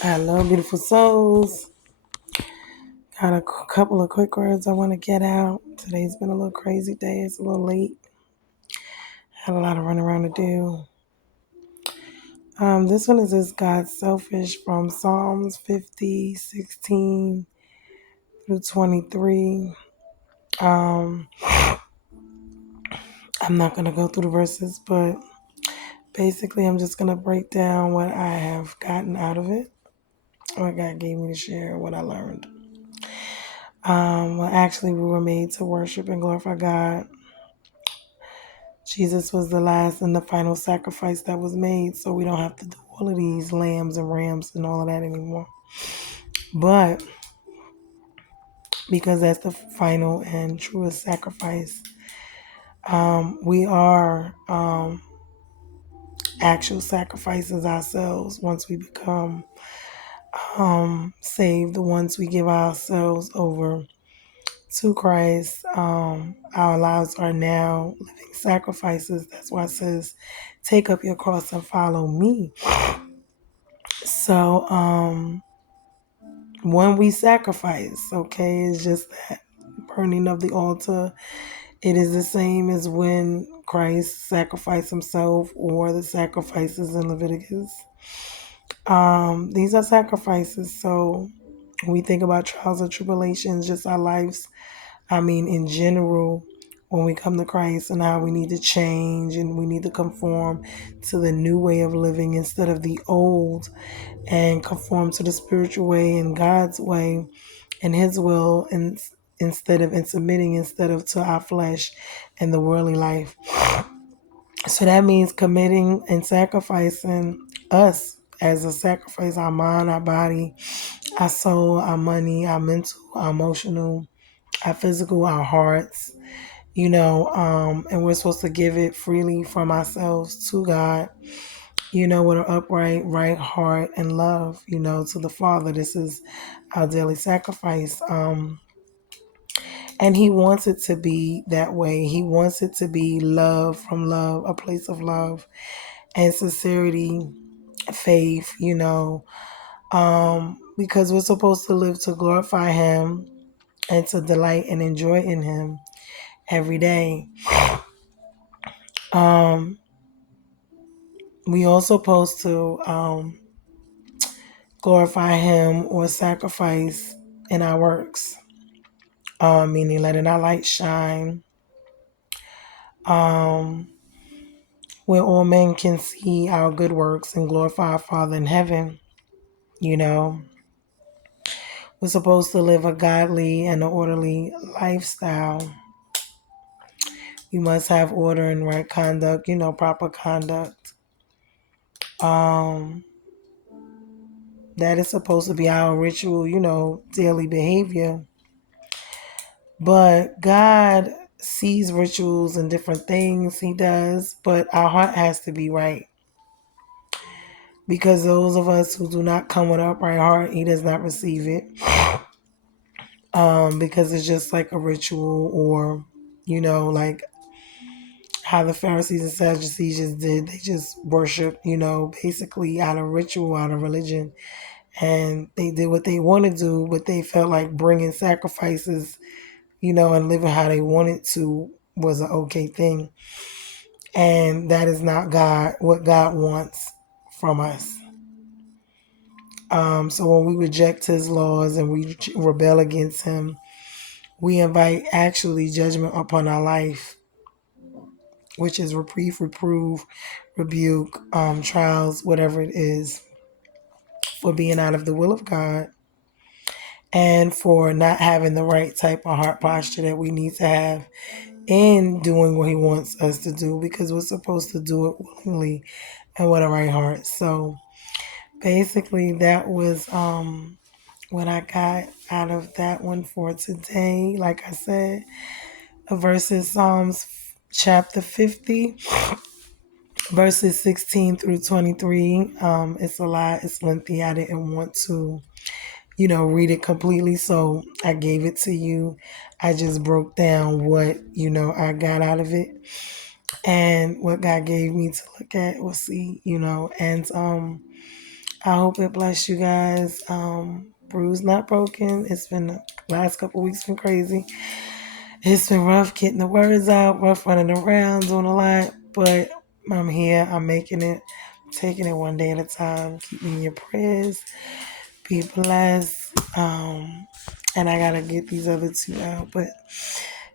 Hello, beautiful souls. Got a couple of quick words I want to get out. Today's been a little crazy day. It's a little late. Had a lot of running around to do. This one is just God selfish from Psalms 50:16 through 23. Um, I'm not going to go through the verses, but basically, I'm just going to break down what I have gotten out of it, what God gave me to share, what I learned. Actually, we were made to worship and glorify God. Jesus was the last and the final sacrifice that was made, so we don't have to do all of these lambs and rams and all of that anymore. But because that's the final and truest sacrifice, we are actual sacrifices ourselves once we become saved, once we give ourselves over to Christ. Our lives are now living sacrifices. That's why it says, take up your cross and follow me. So, when we sacrifice, okay, it's just that burning of the altar. It is the same as when Christ sacrificed himself or the sacrifices in Leviticus. These are sacrifices. So when we think about trials and tribulations, just our lives, in general, when we come to Christ and how we need to change and we need to conform to the new way of living instead of the old and conform to the spiritual way and God's way and his will and instead of and submitting instead of to our flesh and the worldly life. So that means committing and sacrificing us as a sacrifice, our mind, our body, our soul, our money, our mental, our emotional, our physical, our hearts, and we're supposed to give it freely from ourselves to God, with an upright, right heart and love, to the Father. This is our daily sacrifice. And he wants it to be that way. He wants it to be love from love, a place of love and sincerity, faith, because we're supposed to live to glorify him and to delight and enjoy in him every day. We also supposed to glorify him or sacrifice in our works, meaning letting our light shine, where all men can see our good works and glorify our Father in heaven. You know, we're supposed to live a godly and an orderly lifestyle. We must have order and right conduct, proper conduct. Um, that is supposed to be our ritual, daily behavior. But God sees rituals and different things he does, but our heart has to be right. Because those of us who do not come with upright heart, he does not receive it. Because it's just like a ritual or, like how the Pharisees and Sadducees just did. They just worship, basically out of ritual, out of religion. And they did what they want to do, but they felt like bringing sacrifices, and living how they wanted to was an okay thing. And that is not what God wants from us. So when we reject his laws and we rebel against him, we invite actually judgment upon our life, which is reprove, rebuke, trials, whatever it is, for being out of the will of God and for not having the right type of heart posture that we need to have in doing what he wants us to do, because we're supposed to do it willingly and with a right heart. So basically that was what I got out of that one for today. Like I said, verses Psalms chapter 50, verses 16 through 23. It's a lot. It's lengthy. I didn't want to, read it completely. So I gave it to you. I just broke down what, I got out of it and what God gave me to look at or see, and I hope it bless you guys. Bruised, not broken. It's been the last couple weeks been crazy. It's been rough getting the words out, rough running around, doing a lot, but I'm here. I'm making it, taking it one day at a time. Keep me in your prayers. Be blessed. And I gotta get these other two out, but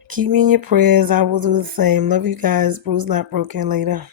keep me in your prayers. I will do the same. Love you guys. Bruised, not broken. Later.